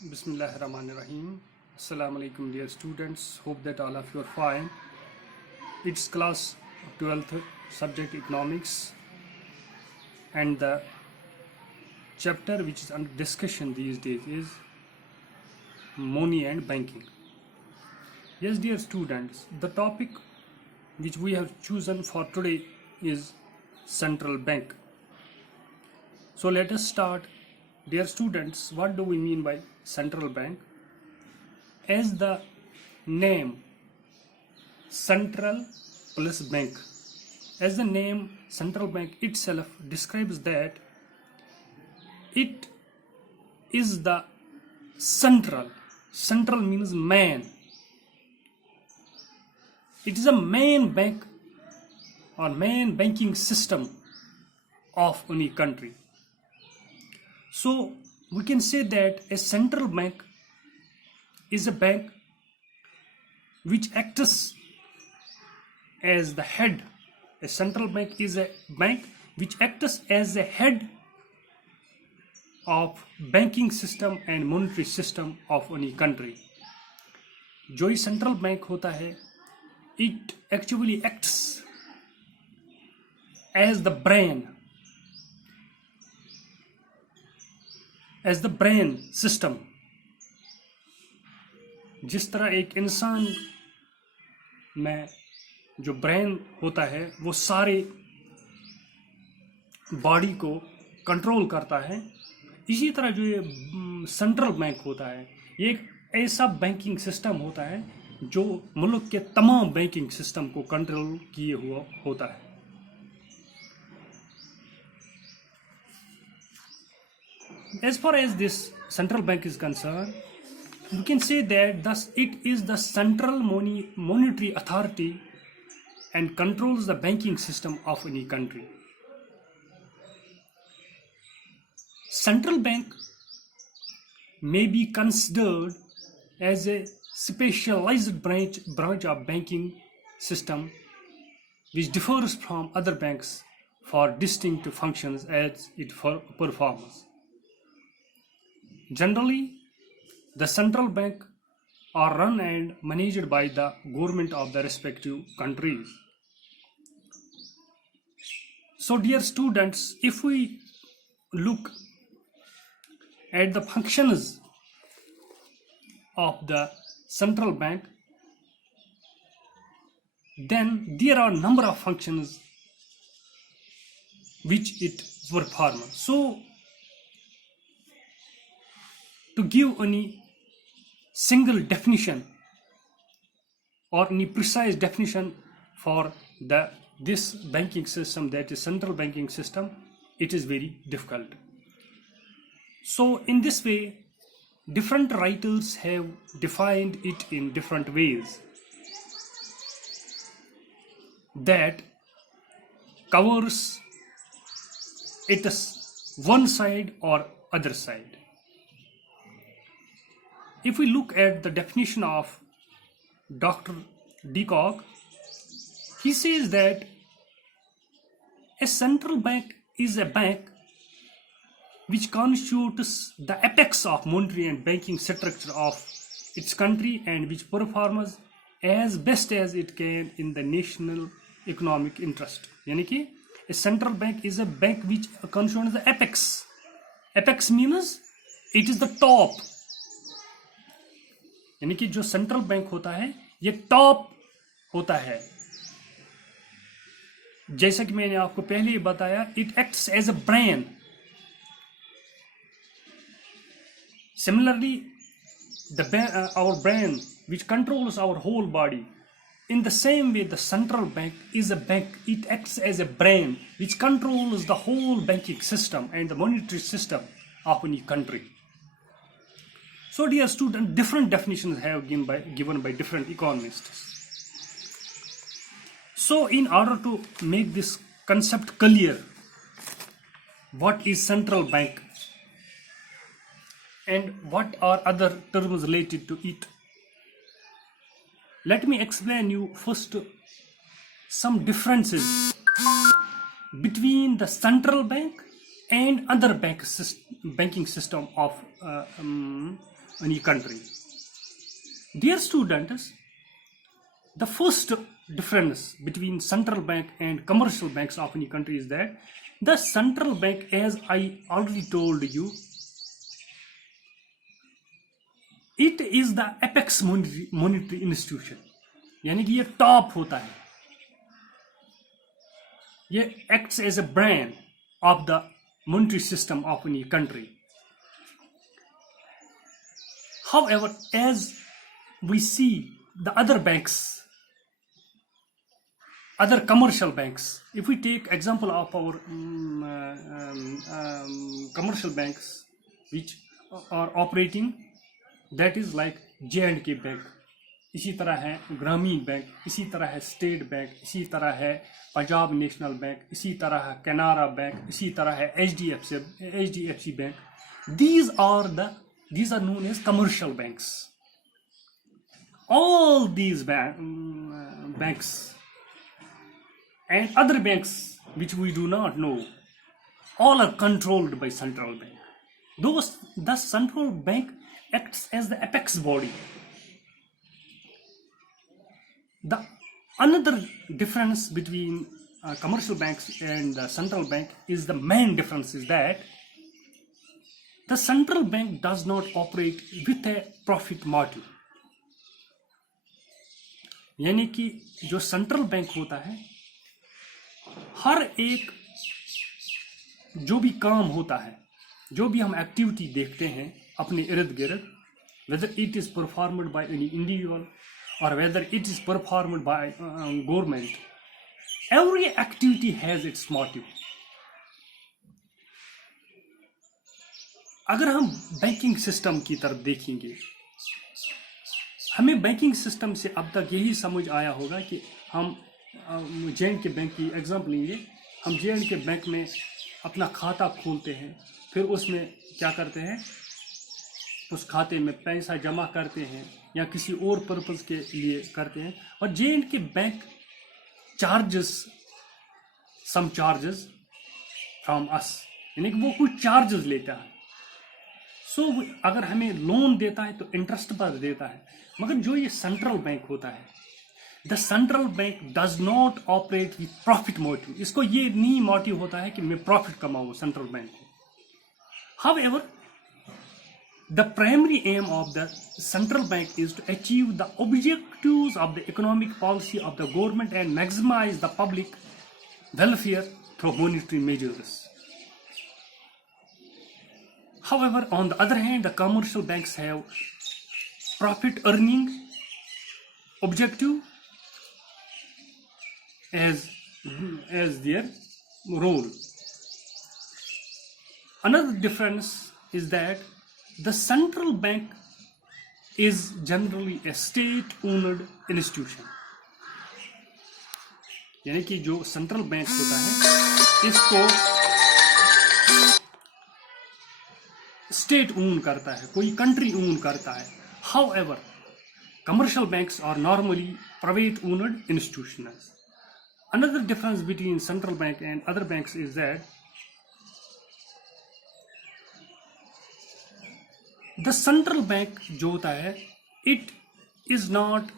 Bismillahirrahmanirrahim. Assalamu alaikum, dear students. Hope that all of you are fine. It's class 12th, subject economics, and the chapter which is under discussion these days is money and banking. Yes, dear students, the topic which we have chosen for today is central bank. So let us start. Dear students, what do we mean by central bank? As the name central plus bank, as the name central bank itself describes that it is the central means main. It is a main bank or main banking system of any country. So we can say that a central bank is a bank which acts as the head. A central bank is a bank which acts as the head of banking system and monetary system of any country. जो ये central bank होता है, it actually acts as the brain system. जिस तरह एक इंसान में जो ब्रेन होता है वो सारे बॉडी को कंट्रोल करता है, इसी तरह जो ये सेंट्रल बैंक होता है ये एक ऐसा बैंकिंग सिस्टम होता है जो मुल्क के तमाम बैंकिंग सिस्टम को कंट्रोल किए हुआ होता है. As far as this central bank is concerned, we can say that thus it is the central monetary authority and controls the banking system of any country. Central bank may be considered as a specialized branch of banking system which differs from other banks for distinct functions as it performs. Generally, the central bank are run and managed by the government of the respective countries. So dear students, if we look at the functions of the central bank, then there are a number of functions which it performs. So to give any single definition or any precise definition for this banking system, that is central banking system, it is very difficult. So in this way, different writers have defined it in different ways that covers it as one side or other side. If we look at the definition of Dr. de Kock, he says that a central bank is a bank which constitutes the apex of monetary and banking structure of its country and which performs as best as it can in the national economic interest. यानी कि a central bank is a bank which constitutes the apex. Apex means it is the top. यानी कि जो central bank होता है ये top होता है. जैसा कि मैंने आपको पहले ही बताया, it acts as a brain. Similarly our brain which controls our whole body, in the same way the central bank is a bank. It acts as a brain which controls the whole banking system and the monetary system of any country. So dear students, different definitions have given by different economists. So in order to make this concept clear, what is central bank and what are other terms related to it, let me explain you first some differences between the central bank and other banking system of any country. Dear students, the first difference between central bank and commercial banks of any country is that the central bank, as I already told you, it is the apex monetary institution. यानी कि ये top होता है, ये acts as a brain of the monetary system of any country. However, as we see the other banks, other commercial banks, if we take example of our commercial banks which are operating, that is like J&K bank, इसी तरह है ग्रामीण bank, इसी तरह है state bank, इसी तरह है पंजाब नेशनल बैंक, इसी तरह है कैनारा बैंक, इसी तरह है HDFC bank. These are known as commercial banks. All these banks and other banks which we do not know, all are controlled by central bank. The central bank acts as the apex body. The another difference between commercial banks and the central bank is the main difference is that the central bank does not operate with a profit motive. यानी कि जो central bank होता है, हर एक जो भी काम होता है, जो भी हम एक्टिविटी देखते हैं अपने इर्द गिर्द, whether it is performed by any individual or whether it is performed by government, every activity has its motive. अगर हम बैंकिंग सिस्टम की तरफ देखेंगे, हमें बैंकिंग सिस्टम से अब तक यही समझ आया होगा कि हम J&K बैंक की एग्जांपल लेंगे. हम J&K बैंक में अपना खाता खोलते हैं, फिर उसमें क्या करते हैं, उस खाते में पैसा जमा करते हैं या किसी और पर्पस के लिए करते हैं, और J&K bank charges some charges from us, यानी कि वो कुछ चार्जेस लेता है. सो अगर हमें लोन देता है तो इंटरेस्ट पर देता है. मगर जो ये सेंट्रल बैंक होता है, the central bank does not operate with profit motive. इसको ये नहीं मोटिव होता है कि मैं प्रॉफिट कमाऊँ सेंट्रल बैंक को. However, the primary aim of the central bank is to achieve the objectives of the economic policy of the government and maximize the public welfare through monetary measures. However, on the other hand, the commercial banks have profit earning objective as their role. Another difference is that the central bank is generally a state-owned institution. यानी कि जो central bank होता है, इसको state own करता है, कोई country own करता है. However, commercial banks are normally private-owned institutions. Another difference between central bank and other banks is that the central bank जो होता है, it does not